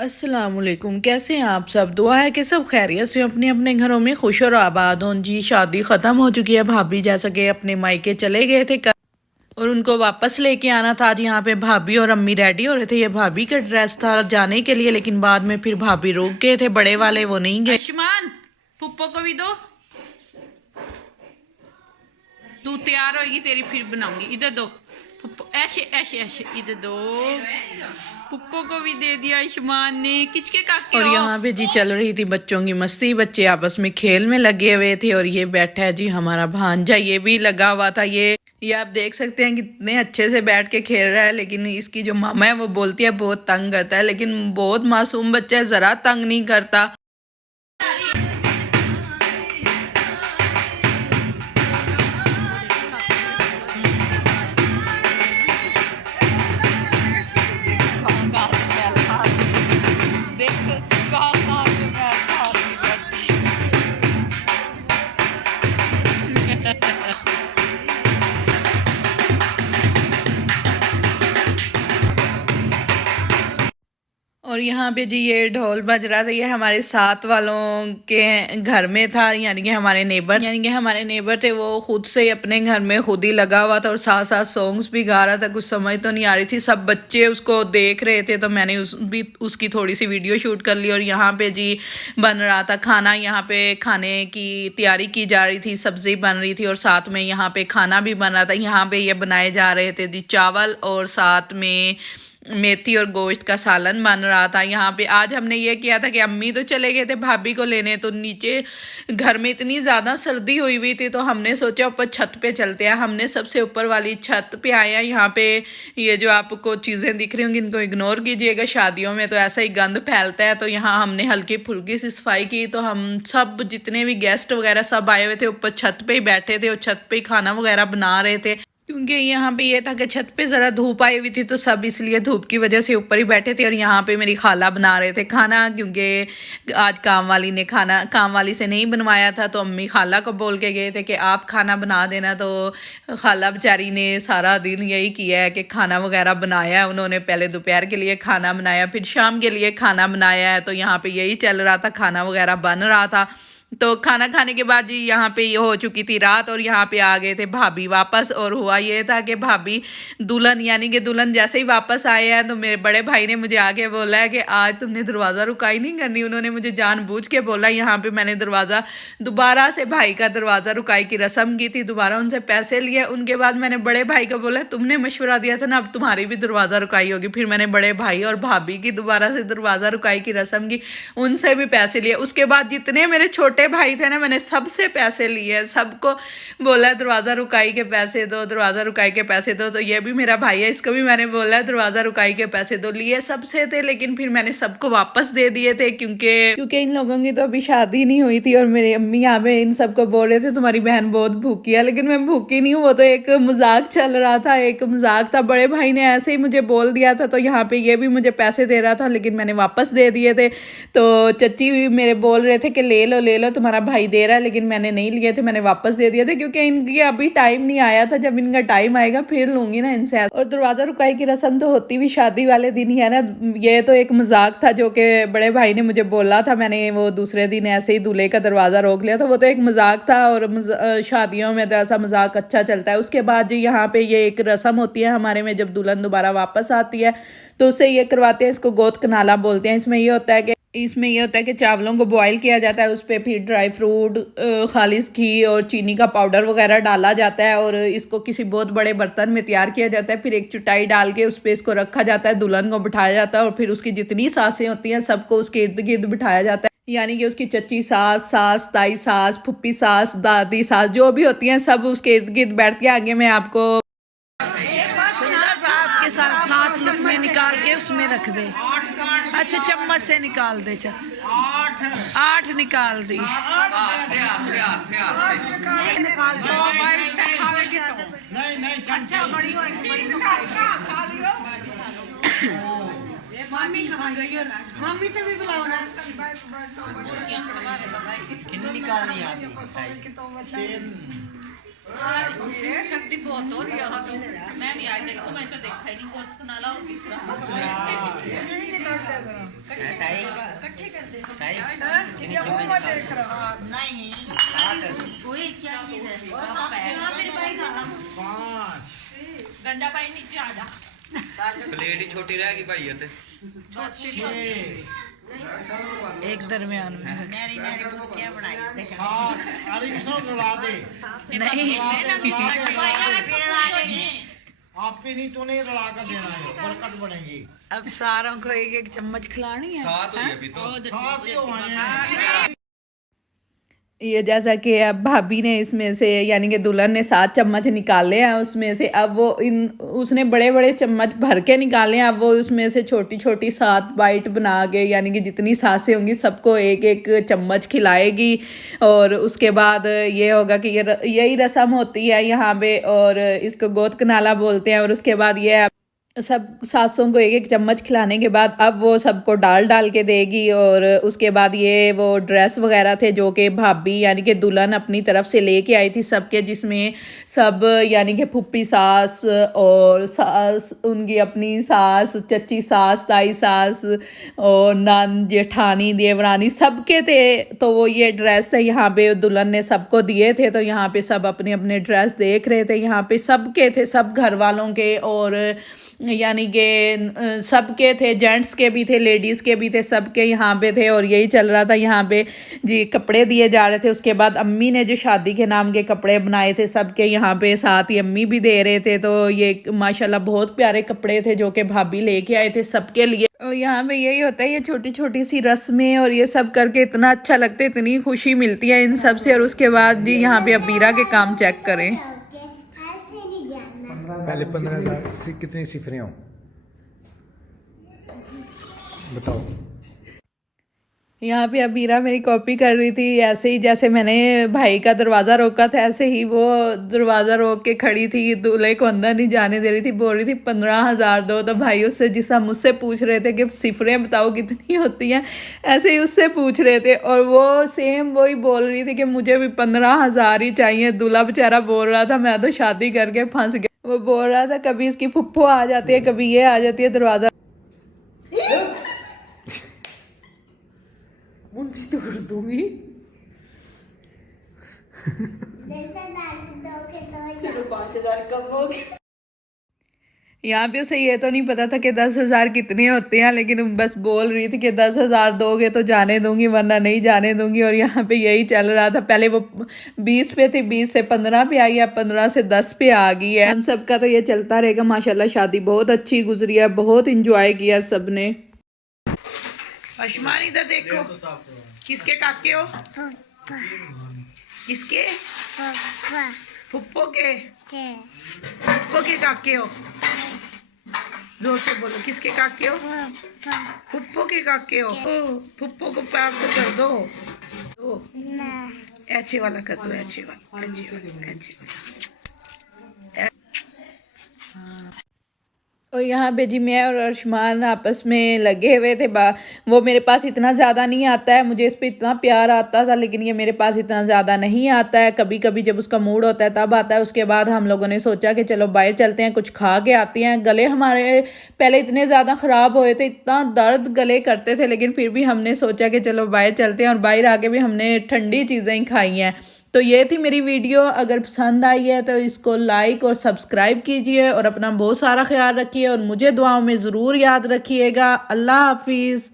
अस्सलामुअलैकुम। कैसे हैं आप सब? दुआ है कि सब खैरियत से अपने अपने घरों में खुश और आबाद हों। जी शादी ख़त्म हो चुकी है। भाभी जैसा कि अपने मायके चले गए थे और उनको वापस लेके आना था। आज यहाँ पे भाभी और अम्मी रेडी हो रहे थे। ये भाभी का ड्रेस था जाने के लिए, लेकिन बाद में फिर भाभी रुक गए थे, बड़े वाले वो नहीं गए। आयुष्मान, पुप्पो को भी दो। तू तैयार होगी तेरी फिर बनाऊंगी। इधर दो पुप्पो, ऐसे ऐसे ऐसे इधर दो। पुप्पो को भी दे दिया आयुष्मान ने। किचके काके और यहाँ पे जी चल रही थी बच्चों की मस्ती। बच्चे आपस में खेल में लगे हुए थे और ये बैठा है जी हमारा भांजा, ये भी लगा हुआ था। ये आप देख सकते हैं कितने अच्छे से बैठ के खेल रहा है। लेकिन इसकी जो मामा है वो बोलती है बहुत तंग करता है, लेकिन बहुत मासूम बच्चा है, जरा तंग नहीं करता। और यहाँ पे जी ये ढोल बज रहा था। ये हमारे साथ वालों के घर में था, यानी कि हमारे नेबर थे। वो खुद से ही अपने घर में खुद ही लगा हुआ था और साथ साथ सॉन्ग्स भी गा रहा था। कुछ समझ तो नहीं आ रही थी, सब बच्चे उसको देख रहे थे, तो मैंने उसकी थोड़ी सी वीडियो शूट कर ली। और यहाँ पे जी बन रहा था खाना। यहाँ पे खाने की तैयारी की जा रही थी, सब्जी बन रही थी और साथ में यहाँ पे खाना भी बन रहा था। यहाँ पे ये बनाए जा रहे थे जी चावल और साथ में मेथी और गोश्त का सालन बन रहा था। यहाँ पे आज हमने ये किया था कि अम्मी तो चले गए थे भाभी को लेने, तो नीचे घर में इतनी ज़्यादा सर्दी हुई थी, तो हमने सोचा ऊपर छत पे चलते हैं। हमने सबसे ऊपर वाली छत पे आए हैं। यहाँ पे ये जो आपको चीज़ें दिख रही होंगी इनको इग्नोर कीजिएगा, शादियों में तो ऐसा ही गंद फैलता है। तो यहाँ हमने हल्की फुल्की सी सफाई की। तो हम सब जितने भी गेस्ट वगैरह सब आए हुए थे ऊपर छत पे ही बैठे थे और छत पे ही खाना वगैरह बना रहे थे, क्योंकि यहाँ पे ये था कि छत पे ज़रा धूप आई हुई थी, तो सब इसलिए धूप की वजह से ऊपर ही बैठे थे। और यहाँ पे मेरी खाला बना रहे थे खाना, क्योंकि आज काम वाली ने खाना काम वाली से नहीं बनवाया था, तो अम्मी खाला को बोल के गए थे कि आप खाना बना देना। तो खाला बेचारी ने सारा दिन यही किया है कि खाना वगैरह बनाया है। उन्होंने पहले दोपहर के लिए खाना बनाया, फिर शाम के लिए खाना बनाया है। तो यहाँ पे यही चल रहा था, खाना वगैरह बन रहा था। तो खाना खाने के बाद जी यहाँ पे ये हो चुकी थी रात और यहाँ पे आ गए थे भाभी वापस। और हुआ ये था कि भाभी दुल्हन यानी कि दुल्हन जैसे ही वापस आए हैं, तो मेरे बड़े भाई ने मुझे आके बोला है कि आज तुमने दरवाज़ा रुकाई नहीं करनी। उन्होंने मुझे जानबूझ के बोला। यहाँ पे मैंने दरवाज़ा दोबारा से भाई का दरवाज़ा रुकाई की रस्म की थी, दोबारा उनसे पैसे लिए। उनके बाद मैंने बड़े भाई को बोला तुमने मशवरा दिया था ना, अब तुम्हारी भी दरवाज़ा रुकाई होगी। फिर मैंने बड़े भाई और भाभी की दोबारा से दरवाज़ा रुकाई की रस्म की, उनसे भी पैसे लिए। उसके बाद जितने मेरे छोटे भाई थे ना, मैंने सबसे पैसे लिए, सबको बोला दरवाज़ा रुकाई के पैसे दो, दरवाज़ा रुकाई के पैसे दो। तो ये भी मेरा भाई है, इसको भी मैंने बोला दरवाज़ा रुकाई के पैसे दो। लिए सबसे थे, लेकिन फिर मैंने सबको वापस दे दिए थे, क्योंकि इन लोगों की तो अभी शादी नहीं हुई थी। और मेरी अम्मी यहाँ पे इन सबको बोल रहे थे तुम्हारी बहन बहुत भूखी है, लेकिन मैं भूखी नहीं हूँ, वो तो एक मजाक चल रहा था, एक मजाक था। बड़े भाई ने ऐसे ही मुझे बोल दिया था, तो यहाँ पे ये भी मुझे पैसे दे रहा था, लेकिन मैंने वापस दे दिए थे। तो चची भी मेरे बोल रहे थे कि ले लो तुम्हारा भाई दे रहा है, लेकिन मैंने नहीं लिए थे, मैंने वापस दे दिए थे, क्योंकि इनकी अभी टाइम नहीं आया था। जब इनका टाइम आएगा फिर लूंगी ना इनसे। और दरवाज़ा रुकाई की रस्म तो होती भी शादी वाले दिन ही है ना। ये तो एक मजाक था जो कि बड़े भाई ने मुझे बोला था, मैंने वो दूसरे दिन ऐसे ही दूल्हे का दरवाज़ा रोक लिया, तो वो तो एक मजाक था। और शादियों में तो ऐसा मजाक अच्छा चलता है। उसके बाद जी यहाँ पे ये एक रस्म होती है हमारे में, जब दुल्हन दोबारा वापस आती है तो उसे ये करवाते हैं, इसको गोद कनाला बोलते हैं। इसमें ये होता है कि चावलों को बॉईल किया जाता है, उस पर फिर ड्राई फ्रूट, खालिस घी और चीनी का पाउडर वगैरह डाला जाता है और इसको किसी बहुत बड़े बर्तन में तैयार किया जाता है। फिर एक चटाई डाल के उस पर इसको रखा जाता है, दुल्हन को बिठाया जाता है और फिर उसकी जितनी सासें होती हैं सबको उसके इर्द गिर्द बिठाया जाता है। यानी कि उसकी चच्ची सास, ताई सास, फुप्पी सास, दादी सास जो भी होती हैं सब उसके इर्द गिर्द बैठ के आगे मैं आपको के साथ लुकमे निकाल के उसमें रख दे। अच्छा चम्मच से निकाल दे। चल 8 निकाल दी। मम्मी तो भी बुलाओ ना। निकालनी आती सर्दी बहुत हो रही है। मैं नहीं आई देखो, मैं तो देखा ही नहीं गोद कनाला और तीसरा नहीं कोई क्या चीज है गंजा पाई नीचे आ जा। प्लेट ही छोटी रहेगी भाई ये एक दरमियान में नैरी बुच्चियां बनाई नहीं आप ही नहीं तो नहीं रला कर देना है, बरकत बनेगी। अब सारों को एक एक चम्मच खिलानी है। साथ हुई अभी तो साथ ही हुए हैं। ये जैसा कि अब भाभी ने इसमें से यानी कि दुल्हन ने 7 चम्मच निकाले हैं उसमें से, अब वो उसने बड़े बड़े चम्मच भर के निकाले हैं। अब वो उसमें से छोटी छोटी 7 बाइट बना के यानी कि जितनी सासें होंगी सबको एक एक चम्मच खिलाएगी। और उसके बाद ये होगा कि यही रस्म होती है यहाँ पे, और इसको गोद कनाला बोलते हैं। और उसके बाद ये सब सासों को एक एक चम्मच खिलाने के बाद अब वो सबको डाल डाल के देगी। और उसके बाद ये वो ड्रेस वगैरह थे जो कि भाभी यानी कि दुल्हन अपनी तरफ से लेके आई थी सबके, जिसमें सब यानी कि फूफी सास और सास उनकी अपनी सास, चची सास, ताई सास और नान जेठानी देवरानी सबके थे। तो वो ये ड्रेस थे यहाँ पे दुल्हन ने सबको दिए थे। तो यहाँ पे सब अपने अपने ड्रेस देख रहे थे, यहाँ पे सबके थे, सब घर वालों के और यानी कि सबके थे, जेंट्स के भी थे, लेडीज़ के भी थे, सबके यहाँ पे थे। और यही चल रहा था यहाँ पे जी, कपड़े दिए जा रहे थे। उसके बाद अम्मी ने जो शादी के नाम के कपड़े बनाए थे सबके यहाँ पे, साथ ही अम्मी भी दे रहे थे। तो ये माशाल्लाह बहुत प्यारे कपड़े थे जो कि भाभी लेके आए थे सबके लिए। और यहाँ पे यही होता है, ये छोटी छोटी सी रस्में और ये सब करके इतना अच्छा लगता है, इतनी खुशी मिलती है इन सब से। और उसके बाद जी यहाँ पे अबीरा के काम चेक करें। पहले 15,000 से कितनी सिफरें हो बताओ। यहाँ पे अबीरा मेरी कॉपी कर रही थी, ऐसे ही जैसे मैंने भाई का दरवाज़ा रोका था ऐसे ही वो दरवाज़ा रोक के खड़ी थी, दूल्हे को अंदर नहीं जाने दे रही थी। बोल रही थी 15,000 दो। तो भाई उससे जिसा मुझसे पूछ रहे थे कि सिफरें बताओ कितनी होती हैं, ऐसे ही उससे पूछ रहे थे। और वो सेम वही बोल रही थी कि मुझे भी 15,000 ही चाहिए। दूल्हा बेचारा बोल रहा था मैं तो शादी करके फंस गया। वो बोल रहा था कभी इसकी फुप्पो आ जाती है, कभी ये आ जाती है, दरवाज़ा मुंडी तोड़ दूंगी। चलो 5,000 कम हो गए। यहाँ पे उसे ये तो नहीं पता था कि 10,000 कितने होते हैं, लेकिन बस बोल रही थी कि 10,000 दोगे तो जाने दूंगी वरना नहीं जाने दूंगी। और यहाँ पे यही चल रहा था, पहले वो 20 पे थी, 20 से 15 पे आई है, 15 से 10 पे आ गई है। हम सबका तो ये चलता रहेगा। माशाल्लाह शादी बहुत अच्छी गुजरी है, बहुत इंजॉय किया सबने। अशमान इधर देखो, किसके काके हो? किसके? फुप्पो के? फुप्पो के काके हो? जोर से बोलो, किसके काके हो? फुप्पो के काके हो? फुप्पो को पैर तो कर दो, ऐसे वाला कर दो, ऐसे वाला, ऐसे वाला, ऐसे वाला। और यहाँ पे जी मैं और अर्शमान आपस में लगे हुए थे। वो मेरे पास इतना ज़्यादा नहीं आता है, मुझे इस पे इतना प्यार आता था, लेकिन ये मेरे पास इतना ज़्यादा नहीं आता है। कभी कभी जब उसका मूड होता है तब आता है। उसके बाद हम लोगों ने सोचा कि चलो बाहर चलते हैं, कुछ खा के आते हैं। गले हमारे पहले इतने ज़्यादा ख़राब हुए थे, इतना दर्द गले करते थे, लेकिन फिर भी हमने सोचा कि चलो बाहर चलते हैं। और बाहर आके भी हमने ठंडी चीज़ें ही खाई हैं। तो ये थी मेरी वीडियो। अगर पसंद आई है तो इसको लाइक और सब्सक्राइब कीजिए और अपना बहुत सारा ख्याल रखिए और मुझे दुआओं में ज़रूर याद रखिएगा। अल्लाह हाफिज़।